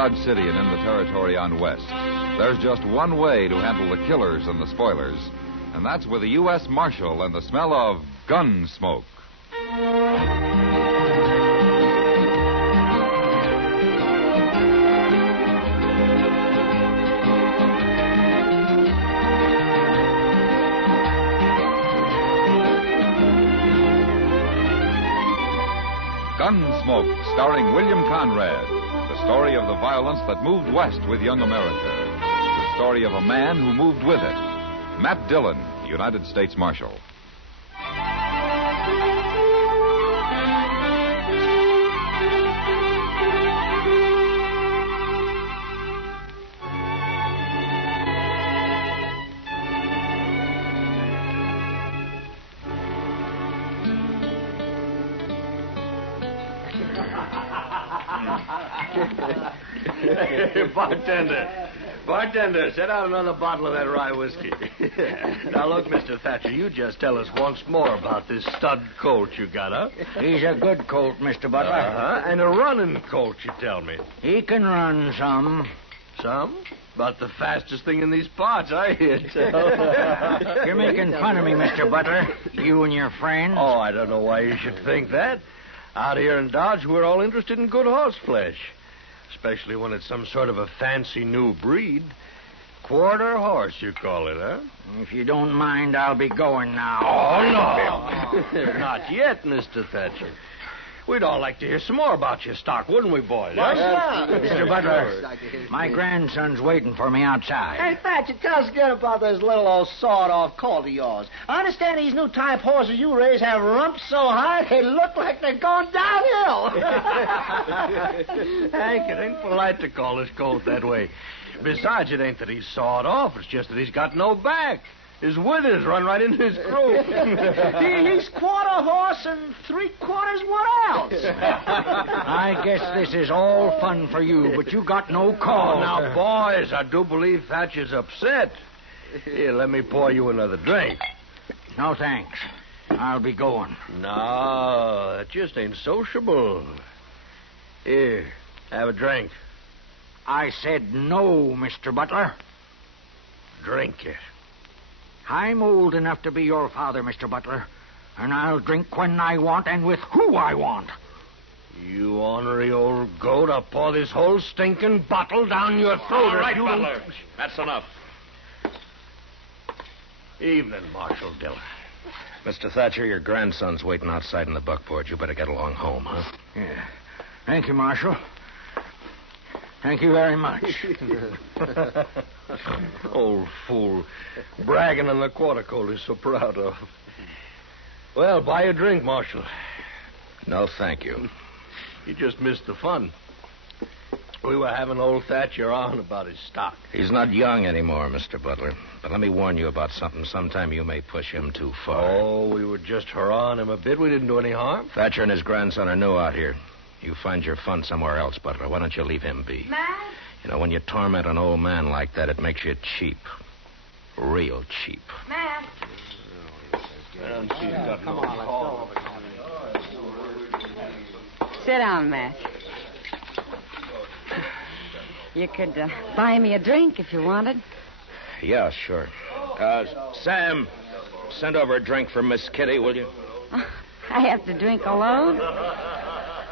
Dodge City and in the territory on West, there's just one way to handle the killers and the spoilers, and that's with a U.S. Marshal and the smell of Gunsmoke. Gunsmoke, starring William Conrad. The story of the violence that moved west with young America. The story of a man who moved with it. Matt Dillon, United States Marshal. Bartender, set out another bottle of that rye whiskey. Now, look, Mr. Thatcher, you just tell us once more about this stud colt you got, huh? He's a good colt, Mr. Butler. And a running colt, you tell me. He can run some. Some? About the fastest thing in these parts, I hear tell. You're making fun of me, Mr. Butler. You and your friends. Oh, I don't know why you should think that. Out here in Dodge, we're all interested in good horse flesh. Especially when it's some sort of a fancy new breed. Quarter horse, you call it, huh? If you don't mind, I'll be going now. Oh, no. Not yet, Mr. Thatcher. We'd all like to hear some more about your stock, wouldn't we, boys? Mr. Butler, my grandson's waiting for me outside. Hey, Thatcher, tell us again about this little old sawed-off colt of yours. I understand these new type horses you raise have rumps so high they look like they're going downhill. Hank, it ain't polite to call this colt that way. Besides, it ain't that he's sawed off. It's just that he's got no back. His withers run right into his croup. He's quarter horse and 3/4 what else? I guess this is all fun for you, but you got no cause. Oh, now, boys, I do believe Thatcher's upset. Here, let me pour you another drink. No, thanks. I'll be going. No, that just ain't sociable. Here, have a drink. I said no, Mr. Butler. Drink it. I'm old enough to be your father, Mr. Butler, and I'll drink when I want and with who I want. You ornery old goat, I'll pour this whole stinking bottle down your throat. All right, Butler. That's enough. Evening, Marshal Dillon. Mr. Thatcher, your grandson's waiting outside in the buckboard. You better get along home, huh? Yeah. Thank you, Marshal. Thank you very much. Old fool. Bragging on the quarter colt he's so proud of. Well, buy a drink, Marshal. No, thank you. You just missed the fun. We were having old Thatcher on about his stock. He's not young anymore, Mr. Butler. But let me warn you about something. Sometime you may push him too far. Oh, we were just hurrahing him a bit. We didn't do any harm. Thatcher and his grandson are new out here. You find your fun somewhere else, Butler. Why don't you leave him be? Matt? You know, when you torment an old man like that, it makes you cheap. Real cheap. Matt? Come on, let's go. Sit down, Matt. You could buy me a drink if you wanted. Yeah, sure. Sam, send over a drink for Miss Kitty, will you? I have to drink alone.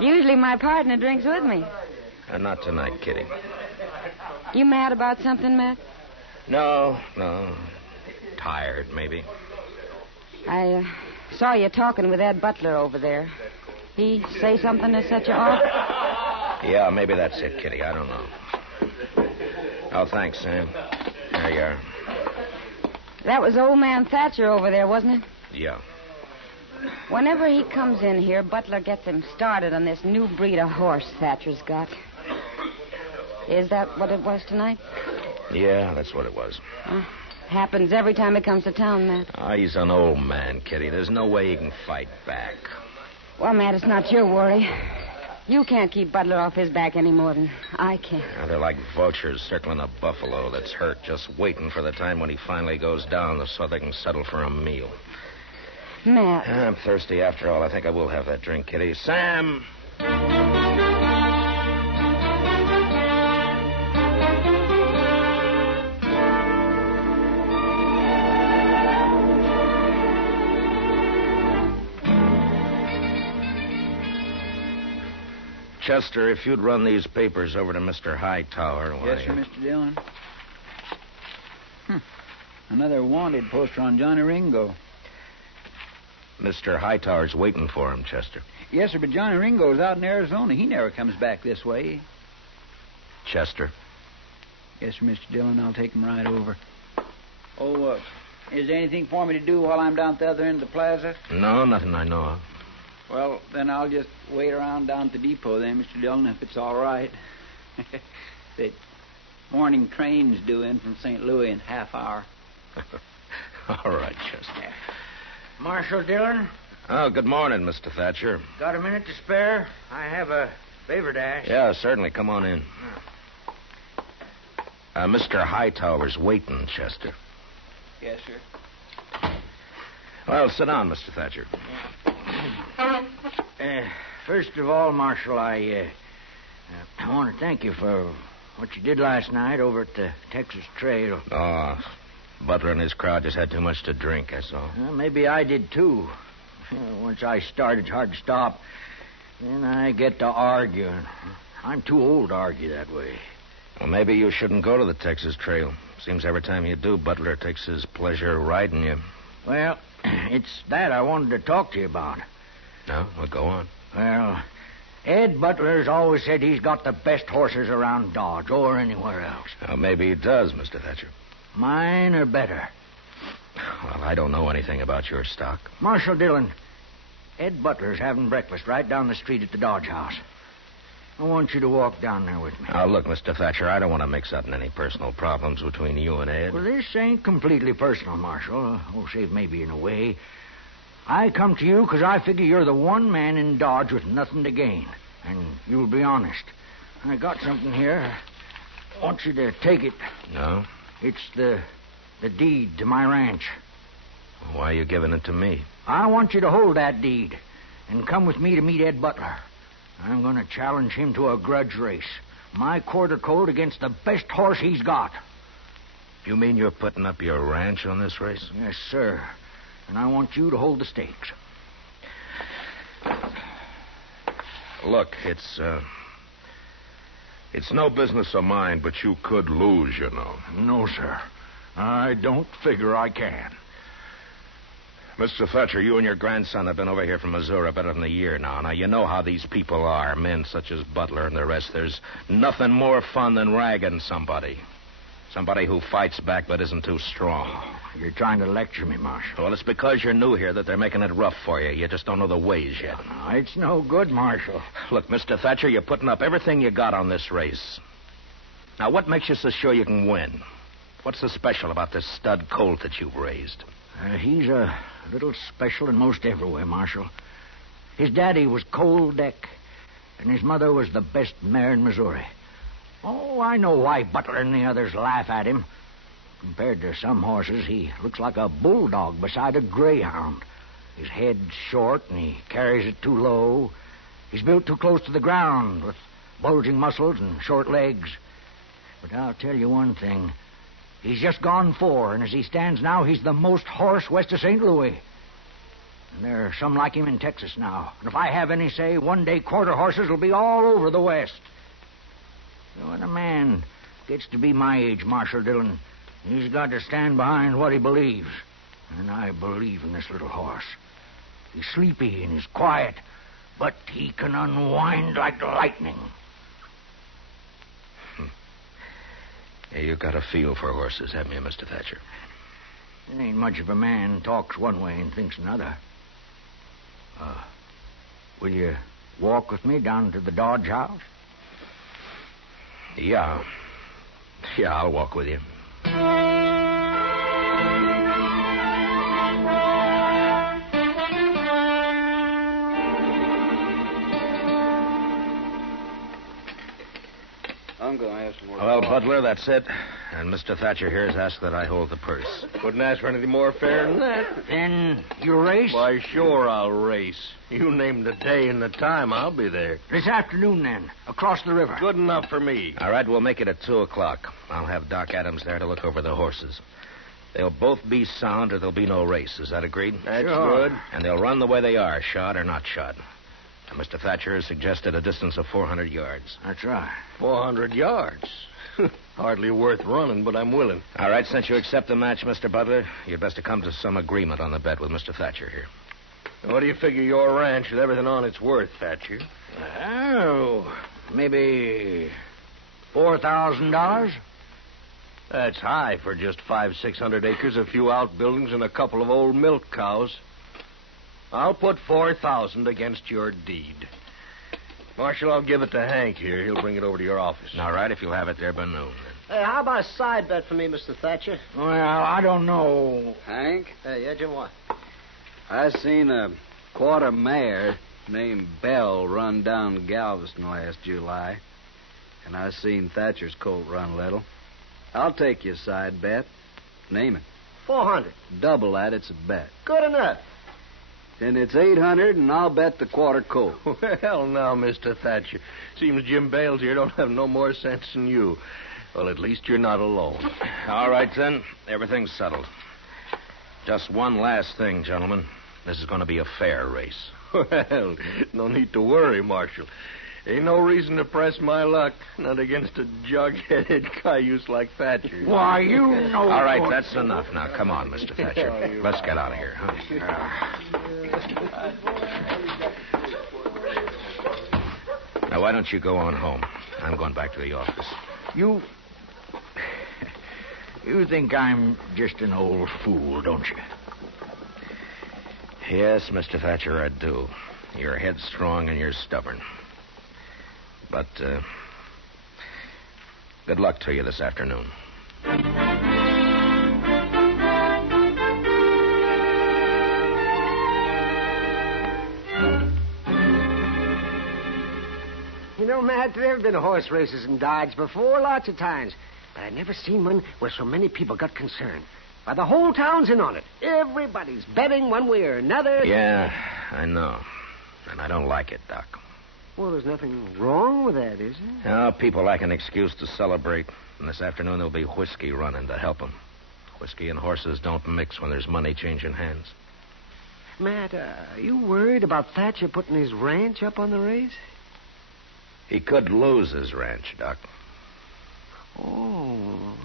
Usually my partner drinks with me. Not tonight, Kitty. You mad about something, Matt? No. Tired, maybe. I saw you talking with Ed Butler over there. He say something to set you off? Yeah, maybe that's it, Kitty. I don't know. Oh, thanks, Sam. There you are. That was old man Thatcher over there, wasn't it? Yeah. Whenever he comes in here, Butler gets him started on this new breed of horse Thatcher's got. Is that what it was tonight? Yeah, that's what it was. Happens every time he comes to town, Matt. He's an old man, Kitty. There's no way he can fight back. Well, Matt, it's not your worry. You can't keep Butler off his back any more than I can. They're like vultures circling a buffalo that's hurt, just waiting for the time when he finally goes down so they can settle for a meal. Matt. I'm thirsty after all. I think I will have that drink, Kitty. Sam! Chester, if you'd run these papers over to Mr. Hightower. Yes, sir, Mr. Dillon. Another wanted poster on Johnny Ringo. Mr. Hightower's waiting for him, Chester. Yes, sir, but Johnny Ringo's out in Arizona. He never comes back this way. Chester? Yes, sir, Mr. Dillon. I'll take him right over. Oh, is there anything for me to do while I'm down at the other end of the plaza? No, nothing I know of. Well, then I'll just wait around down at the depot then, Mr. Dillon, if it's all right. The morning train's due in from St. Louis in half hour. All right, Chester. Marshal Dillon, Oh, good morning, Mr. Thatcher. got a minute to spare? I have a favor to ask. Yeah, certainly. Come on in. Mr. Hightower's waiting, Chester. Yes, sir. Well, sit down, Mr. Thatcher. First of all, Marshal, I want to thank you for what you did last night over at the Texas Trail. Oh, Butler and his crowd just had too much to drink, that's all. Well, maybe I did, too. Once I start, it's hard to stop. Then I get to arguing. I'm too old to argue that way. Well, maybe you shouldn't go to the Texas Trail. Seems every time you do, Butler takes his pleasure riding you. Well, it's that I wanted to talk to you about. No? Well, go on. Well, Ed Butler's always said he's got the best horses around Dodge or anywhere else. Well, maybe he does, Mr. Thatcher. Mine are better. Well, I don't know anything about your stock. Marshal Dillon, Ed Butler's having breakfast right down the street at the Dodge House. I want you to walk down there with me. Now, look, Mr. Thatcher, I don't want to mix up in any personal problems between you and Ed. Well, this ain't completely personal, Marshal. Oh, save maybe in a way. I come to you because I figure you're the one man in Dodge with nothing to gain. And you'll be honest. I got something here. I want you to take it. No? It's the deed to my ranch. Why are you giving it to me? I want you to hold that deed and come with me to meet Ed Butler. I'm going to challenge him to a grudge race. My quarter colt against the best horse he's got. You mean you're putting up your ranch on this race? Yes, sir. And I want you to hold the stakes. Look, it's no business of mine, but you could lose, you know. No, sir. I don't figure I can. Mr. Thatcher, You and your grandson have been over here from Missouri better than a year now. Now, you know how these people are, men such as Butler and the rest. There's nothing more fun than ragging somebody. Somebody who fights back but isn't too strong. You're trying to lecture me, Marshal. Well, it's because you're new here that they're making it rough for you. You just don't know the ways yet. No, it's no good, Marshal. Look, Mr. Thatcher, you're putting up everything you got on this race. Now, what makes you so sure you can win? What's so special about this stud colt that you've raised? He's a little special in most everywhere, Marshal. His daddy was Cold Deck, and his mother was the best mare in Missouri. Oh, I know why Butler and the others laugh at him. Compared to some horses, he looks like a bulldog beside a greyhound. His head's short, and he carries it too low. He's built too close to the ground, with bulging muscles and short legs. But I'll tell you one thing. He's just gone 4, and as he stands now, he's the most horse west of St. Louis. And there are some like him in Texas now. And if I have any say, one day quarter horses will be all over the West. So when a man gets to be my age, Marshal Dillon, he's got to stand behind what he believes. And I believe in this little horse. He's sleepy and he's quiet, but he can unwind like lightning. Yeah, you got a feel for horses, haven't you, Mr. Thatcher? It ain't much of a man talks one way and thinks another. Will you walk with me down to the Dodge House? Yeah. Yeah, I'll walk with you. I'm going to have some more. Well, Butler, that's it. And Mr. Thatcher here has asked that I hold the purse. Couldn't ask for anything more fair than that. Then you race? Why, sure, I'll race. You name the day and the time, I'll be there. This afternoon, then, across the river. Good enough for me. All right, we'll make it at 2 o'clock. I'll have Doc Adams there to look over the horses. They'll both be sound or there'll be no race. Is that agreed? That's Sure. good. And they'll run the way they are, shod or not shod. Mr. Thatcher has suggested a distance of 400 yards. That's right. 400 yards. Hardly worth running, but I'm willing. All right, since you accept the match, Mr. Butler, you'd best to come to some agreement on the bet with Mr. Thatcher here. What do you figure your ranch with everything on it's worth, Thatcher? Oh, maybe $4,000? That's high for just 500-600 acres, a few outbuildings, and a couple of old milk cows. I'll put 4,000 against your deed. Marshal, I'll give it to Hank here. He'll bring it over to your office. All right, if you'll have it there by noon. Hey, how about a side bet for me, Mr. Thatcher? Well, I don't know. Hank, Hey, yeah, Jim, what? I seen a quarter mare named Belle run down Galveston last July. And I seen Thatcher's colt run little. I'll take you a side bet. Name it. 400. Double that, it's a bet. Good enough. Then it's 800, and I'll bet the quarter colt. Well, now, Mr. Thatcher. Seems Jim Bales here don't have no more sense than you. Well, at least you're not alone. All right, then. Everything's settled. Just one last thing, gentlemen. This is going to be a fair race. Well, no need to worry, Marshal. Ain't no reason to press my luck, not against a jug-headed cayuse like Thatcher. Why, you know... All right, that's enough. Now, come on, Mr. Thatcher. Let's get out of here, huh? Now, why don't you go on home? I'm going back to the office. You think I'm just an old fool, don't you? Yes, Mr. Thatcher, I do. You're headstrong and you're stubborn. But, good luck to you this afternoon. You know, Matt, there have been horse races in Dodge before, lots of times. But I've never seen one where so many people got concerned. Why, the whole town's in on it. Everybody's betting one way or another. Yeah, I know. And I don't like it, Doc. Well, there's nothing wrong with that, is there? Oh, people like an excuse to celebrate. And this afternoon there'll be whiskey running to help them. Whiskey and horses don't mix when there's money changing hands. Matt, are you worried about Thatcher putting his ranch up on the race? He could lose his ranch, Doc. Oh.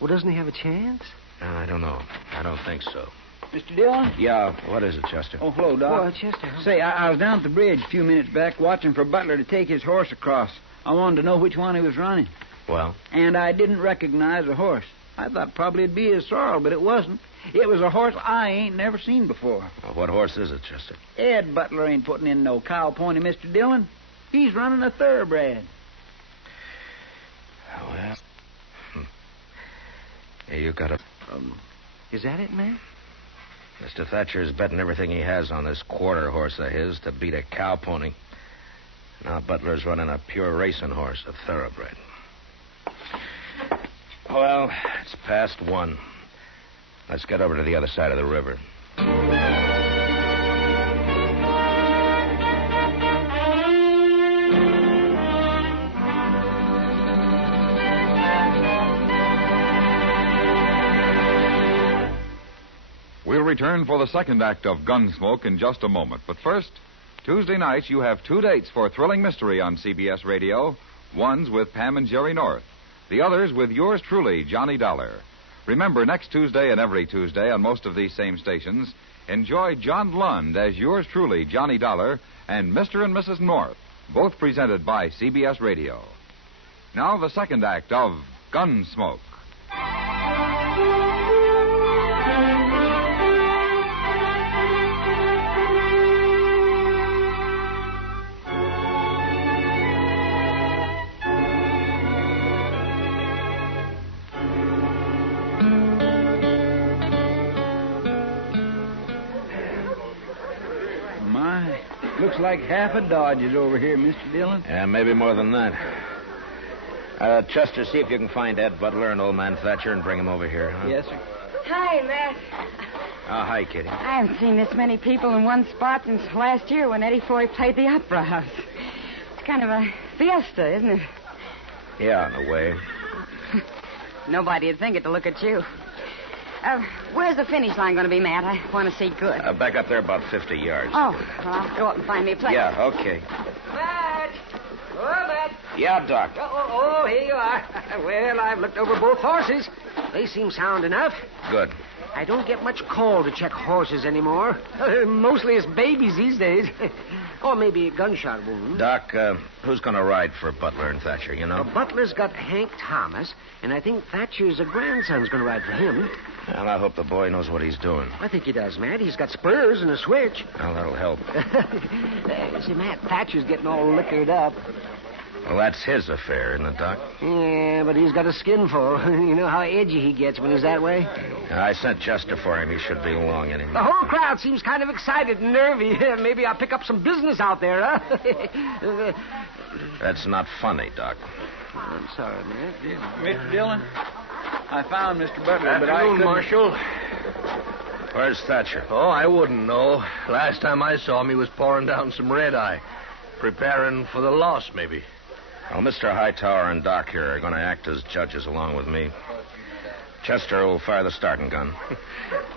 Well, doesn't he have a chance? I don't know. I don't think so. Mr. Dillon? Yeah, what is it, Chester? Oh, hello, Doc. Well, Chester, huh? Say, I was down at the bridge a few minutes back watching for Butler to take his horse across. I wanted to know which one he was running. Well? And I didn't recognize the horse. I thought probably it'd be his sorrel, but it wasn't. It was a horse I ain't never seen before. Well, what horse is it, Chester? Ed Butler ain't putting in no cow pony, Mr. Dillon. He's running a thoroughbred. Well. Yeah, you got a... Is that it, man? Mr. Thatcher's betting everything he has on this quarter horse of his to beat a cow pony. Now Butler's running a pure racing horse, a thoroughbred. Well, it's past 1. Let's get over to the other side of the river. We'll return for the second act of Gunsmoke in just a moment. But first, Tuesday nights you have 2 dates for Thrilling Mystery on CBS Radio. One's with Pam and Jerry North. The other's with yours truly, Johnny Dollar. Remember, next Tuesday and every Tuesday on most of these same stations, enjoy John Lund as yours truly, Johnny Dollar, and Mr. and Mrs. North, both presented by CBS Radio. Now the second act of Gunsmoke. Looks like half a Dodge is over here, Mr. Dillon. Yeah, maybe more than that. Chester, see if you can find Ed Butler and old man Thatcher and bring him over here, huh? Yes, sir. Hi, Matt. Oh, hi, Kitty. I haven't seen this many people in one spot since last year when Eddie Foy played the Opera House. It's kind of a fiesta, isn't it? Yeah, in a way. Nobody'd think it to look at you. Where's the finish line going to be, Matt? I want to see good. Back up there about 50 yards. Oh, well, I'll go up and find me a place. Yeah, okay. Matt! Oh, Matt! Yeah, Doc. Oh, here you are. Well, I've looked over both horses. They seem sound enough. Good. I don't get much call to check horses anymore. Mostly it's babies these days. Or maybe a gunshot wound. Doc, who's going to ride for Butler and Thatcher, you know? Butler's got Hank Thomas, and I think Thatcher's grandson's going to ride for him. Well, I hope the boy knows what he's doing. I think he does, Matt. He's got spurs and a switch. Well, that'll help. See, Matt, Thatcher's getting all liquored up. Well, that's his affair, isn't it, Doc? Yeah, but he's got a skin full. You know how edgy he gets when he's that way? I sent Chester for him. He should be along any minute. The whole crowd seems kind of excited and nervy. Maybe I'll pick up some business out there, huh? That's not funny, Doc. I'm sorry, Matt. Mr. Dillon, I found Mr. Butler, but I Afternoon, couldn't... Marshal. Where's Thatcher? Oh, I wouldn't know. Last time I saw him, he was pouring down some red-eye. Preparing for the loss, maybe. Well, Mr. Hightower and Doc here are going to act as judges along with me. Chester will fire the starting gun.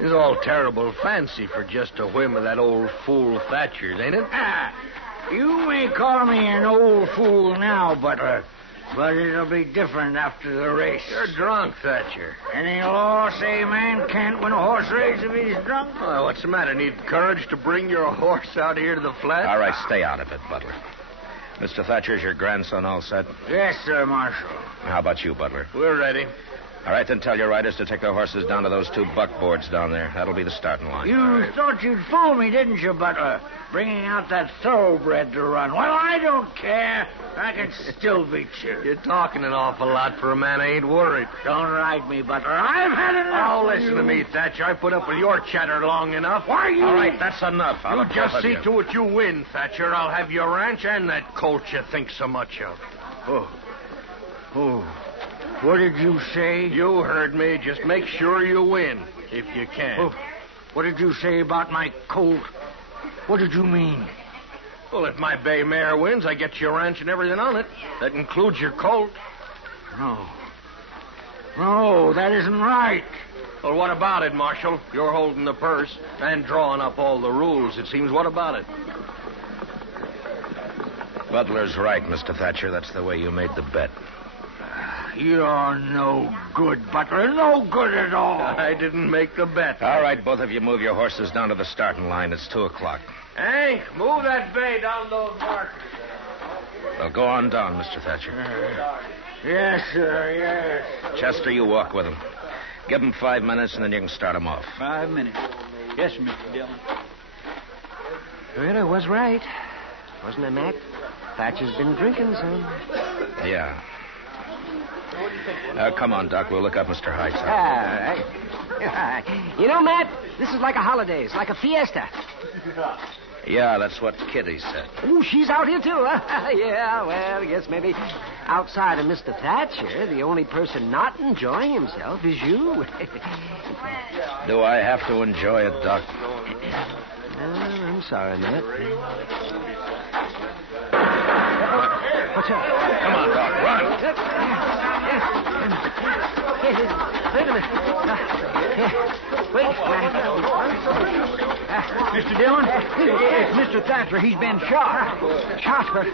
It's all terrible fancy for just a whim of that old fool Thatcher's, ain't it? You may call me an old fool now, Butler, but it'll be different after the race. You're drunk, Thatcher. Any law say a man can't win a horse race if he's drunk? Oh, what's the matter? Need courage to bring your horse out here to the flat? All right, stay out of it, Butler. Mr. Thatcher's your grandson all set? Yes, sir, Marshal. How about you, Butler? We're ready. All right, then tell your riders to take their horses down to those two buckboards down there. That'll be the starting line. You thought you'd fool me, didn't you, Butler? Bringing out that thoroughbred to run. Well, I don't care. I can still beat you. You're talking an awful lot for a man who ain't worried. Don't ride me, Butler. I've had enough. Oh, of listen you. to me, Thatcher. I put up with your chatter long enough. Why you... All right, that's enough. I'll You have just both of see you. to it you win, Thatcher. I'll have your ranch and that colt you think so much of. Oh. What did you say? You heard me. Just make sure you win, if you can. Oh. What did you say about my colt? What did you mean? Well, if my bay mare wins, I get your ranch and everything on it. That includes your colt. No, that isn't right. Well, what about it, Marshal? You're holding the purse and drawing up all the rules, it seems. What about it? Butler's right, Mr. Thatcher. That's the way you made the bet. You're no good, Butler. No good at all. I didn't make the bet. All right, both of you move your horses down to the starting line. It's 2 o'clock. Hank, move that bay down those markers. Well, go on down, Mr. Thatcher. Yes, sir, yes. Chester, you walk with him. Give him 5 minutes, and then you can start him off. 5 minutes. Yes, Mr. Dillon. Well, I was right. Wasn't I, Matt? Thatcher's been drinking some. Yeah. Come on, Doc. We'll look up Mr. Hightower. All right. You know, Matt, this is like a holiday. It's like a fiesta. Yeah, that's what Kitty said. Ooh, she's out here, too, huh? Yeah, well, I guess maybe outside of Mr. Thatcher, the only person not enjoying himself is you. Do I have to enjoy it, Doc? I'm sorry, Matt. What's up? Come on, Doc. Run. Wait a minute. Wait. Mr. Dillon, it's Mr. Thatcher. He's been shot. Shot?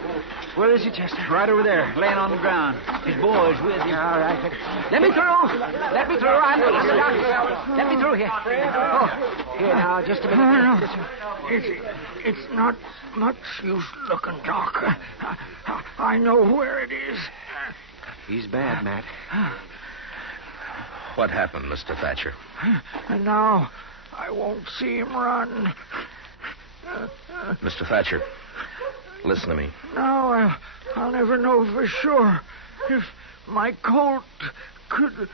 Where is he, Chester? Right over there, laying on the ground. His boy's with him. All right. Let me through. Let me through. I'm the doctor. Let me through here. Oh, here now, just a minute. No. It's not much use looking, Doc. I know where it is. He's bad, Matt. What happened, Mr. Thatcher? And now I won't see him run. Mr. Thatcher, listen to me. Now I'll never know for sure if my colt could...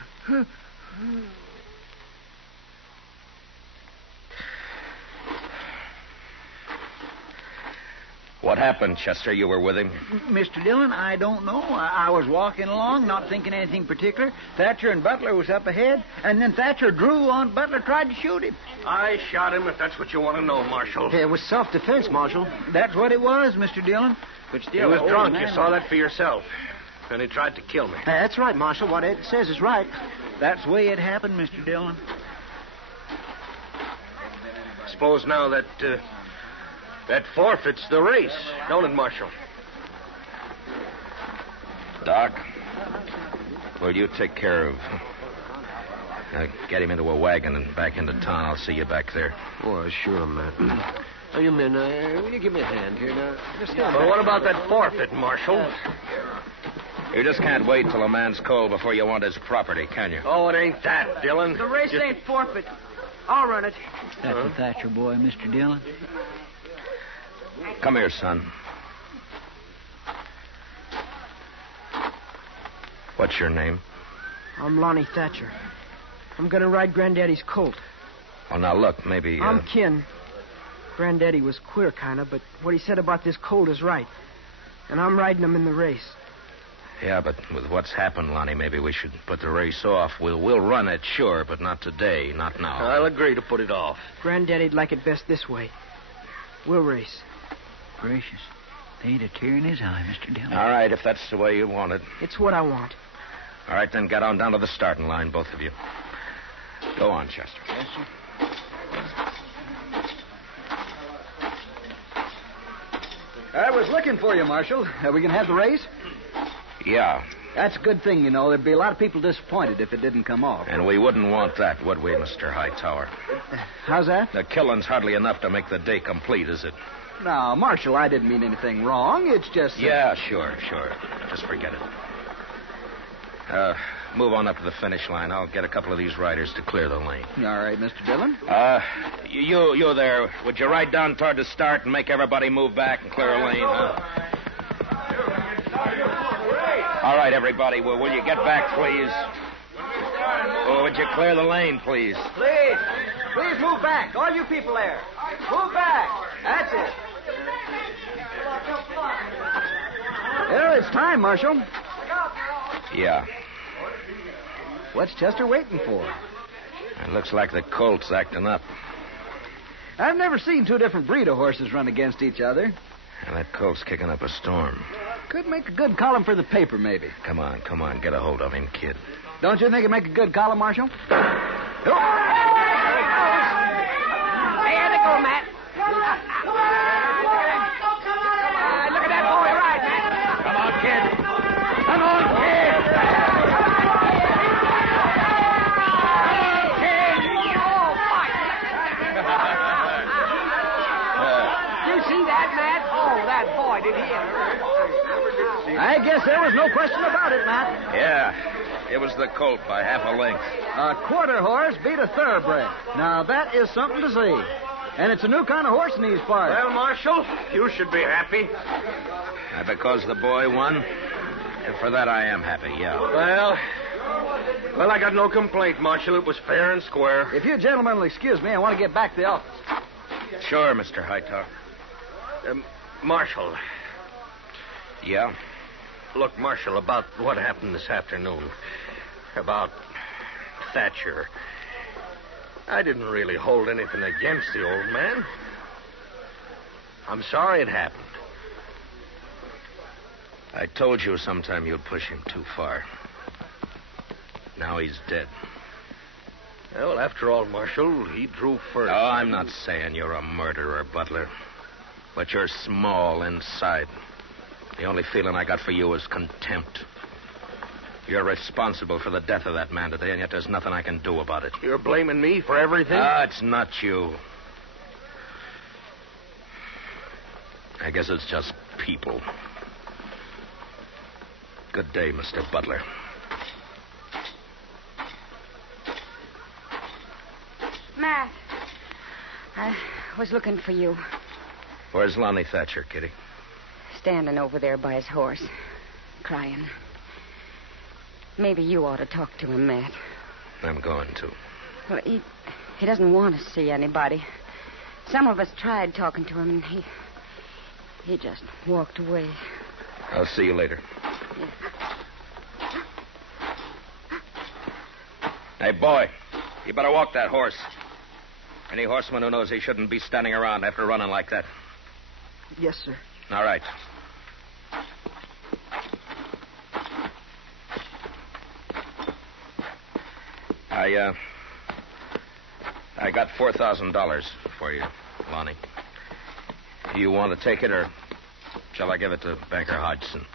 What happened, Chester? You were with him? Mr. Dillon, I don't know. I was walking along, not thinking anything particular. Thatcher and Butler was up ahead, and then Thatcher drew on Butler, tried to shoot him. I shot him, if that's what you want to know, Marshal. It was self-defense, Marshal. That's what it was, Mr. Dillon. But still, He was the drunk. old You man- saw that for yourself. And he tried to kill me. That's right, Marshal. What Ed says is right. That's the way it happened, Mr. Dillon. suppose now that forfeits the race, don't it, Marshal? Doc, will you take care of... get him into a wagon and back into town. I'll see you back there. Oh, sure, Matt. Oh, you men, will you give me a hand here now? Just stand Well, back. what about that forfeit, Marshal? You just can't wait till a man's cold before you want his property, can you? Oh, it ain't that, Dillon. The race ain't forfeit. I'll run it. That's the Thatcher boy, Mr. Dillon. Come here, son. What's your name? I'm Lonnie Thatcher. I'm going to ride Granddaddy's colt. Well, now, look, maybe... I'm kin. Granddaddy was queer, kind of, but what he said about this colt is right. And I'm riding him in the race. Yeah, but with what's happened, Lonnie, maybe we should put the race off. We'll run it, sure, but not today, not now. I'll agree to put it off. Granddaddy'd like it best this way. We'll race. Gracious. There ain't a tear in his eye, Mr. Dillon. All right, if that's the way you want it. It's what I want. All right, then get on down to the starting line, both of you. Go on, Chester. Yes, sir. I was looking for you, Marshal. Are we going to have the race? Yeah, That's a good thing, you know. There'd be a lot of people disappointed if it didn't come off. and we wouldn't want that, would we, Mr. Hightower? How's that? The killing's hardly enough to make the day complete, is it? Now, Marshal, I didn't mean anything wrong. It's just... Yeah, sure. Just forget it. Move on up to the finish line. I'll get a couple of these riders to clear the lane. All right, Mr. Dillon. You there. Would you ride down toward the start and make everybody move back and clear a lane, huh? All right, everybody. Well, will you get back, please? Oh, would you clear the lane, please? Please. Please move back. All you people there. Move back. That's it. Well, it's time, Marshal. Yeah. What's Chester waiting for? It looks like the colt's acting up. I've never seen two different breed of horses run against each other. And that colt's kicking up a storm. Could make a good column for the paper, maybe. Come on. Get a hold of him, kid. Don't you think it'd make a good column, Marshal? Hey, there they go, Matt. Look at that boy ride, Matt. Come on, kid. Come on, kid. You see that, Matt? Oh, that boy, did he ever. I guess there was no question about it, Matt. Yeah. It was the colt by half a length. A quarter horse beat a thoroughbred. Now, that is something to see. And it's a new kind of horse in these parts. Well, Marshal, you should be happy. Because the boy won? And for that I am happy, yeah. Well, I got no complaint, Marshal. It was fair and square. If you gentlemen will excuse me, I want to get back to the office. Sure, Mr. Hightower. Marshal. Yeah? Look, Marshal, about what happened this afternoon. About Thatcher. I didn't really hold anything against the old man. I'm sorry it happened. I told you sometime you'd push him too far. Now he's dead. Well, after all, Marshal, he drew first. Oh, I'm not saying you're a murderer, Butler. But you're small inside. The only feeling I got for you is contempt. You're responsible for the death of that man today, and yet there's nothing I can do about it. You're blaming me for everything? It's not you. I guess it's just people. Good day, Mr. Butler. Matt, I was looking for you. Where's Lonnie Thatcher, Kitty? Standing over there by his horse, crying. Maybe you ought to talk to him, Matt. I'm going to. Well, he doesn't want to see anybody. Some of us tried talking to him, and he just walked away. I'll see you later. Yeah. Hey, boy, you better walk that horse. Any horseman who knows he shouldn't be standing around after running like that. Yes, sir. All right. I got $4,000 for you, Lonnie. You want to take it, or shall I give it to Banker Hodgson?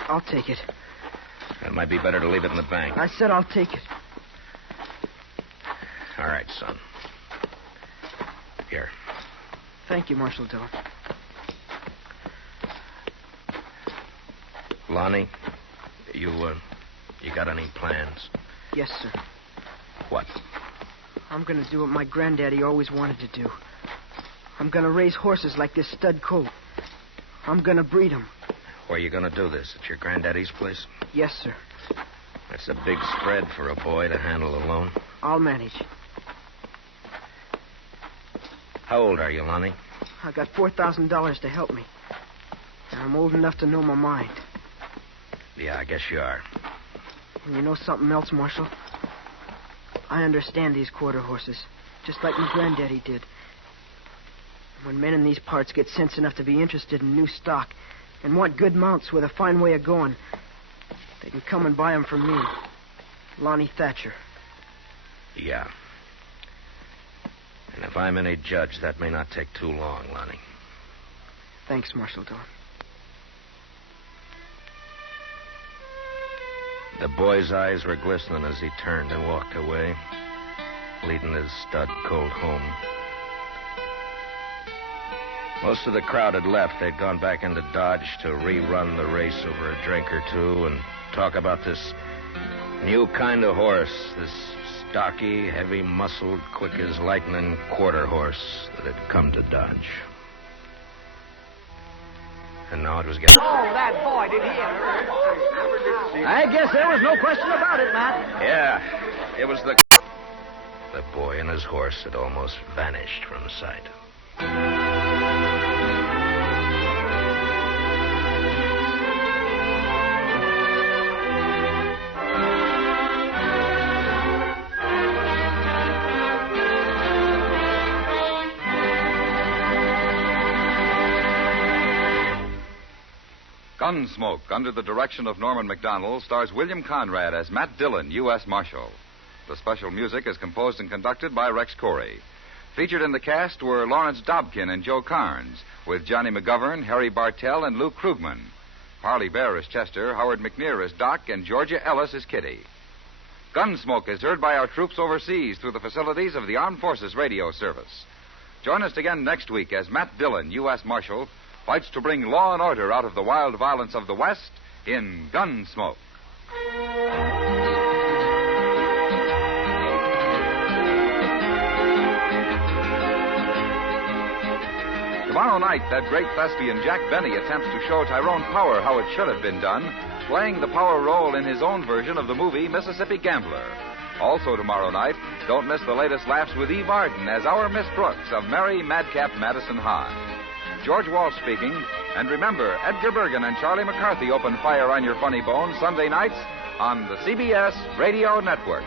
I'll take it. It might be better to leave it in the bank. I said I'll take it. All right, son. Here. Thank you, Marshal Dillon. Lonnie, you got any plans? Yes, sir. What? I'm going to do what my granddaddy always wanted to do. I'm going to raise horses like this stud colt. I'm going to breed them. Where are you going to do this? At your granddaddy's place? Yes, sir. That's a big spread for a boy to handle alone. I'll manage. How old are you, Lonnie? I got $4,000 to help me. And I'm old enough to know my mind. Yeah, I guess you are. And you know something else, Marshal? I understand these quarter horses, just like my granddaddy did. When men in these parts get sense enough to be interested in new stock and want good mounts with a fine way of going, they can come and buy them from me, Lonnie Thatcher. Yeah. And if I'm any judge, that may not take too long, Lonnie. Thanks, Marshal Dillon. The boy's eyes were glistening as he turned and walked away, leading his stud colt home. Most of the crowd had left. They'd gone back into Dodge to rerun the race over a drink or two and talk about this new kind of horse, this stocky, heavy-muscled, quick as lightning quarter horse that had come to Dodge. And now it was getting... Oh, that boy, did he ever... I guess there was no question about it, Matt. Yeah, it was the boy and his horse had almost vanished from sight. Gunsmoke, under the direction of Norman Macdonnell, stars William Conrad as Matt Dillon, U.S. Marshal. The special music is composed and conducted by Rex Corey. Featured in the cast were Lawrence Dobkin and Joe Kearns, with Johnny McGovern, Harry Bartell, and Lou Krugman. Parley Baer is Chester, Howard McNear is Doc, and Georgia Ellis is Kitty. Gunsmoke is heard by our troops overseas through the facilities of the Armed Forces Radio Service. Join us again next week as Matt Dillon, U.S. Marshal, fights to bring law and order out of the wild violence of the West in Gunsmoke. Tomorrow night, that great thespian Jack Benny attempts to show Tyrone Power how it should have been done, playing the Power role in his own version of the movie Mississippi Gambler. Also tomorrow night, don't miss the latest laughs with Eve Arden as our Miss Brooks of Merry Madcap Madison High. George Walsh speaking. And remember, Edgar Bergen and Charlie McCarthy open fire on your funny bone Sunday nights on the CBS Radio Network.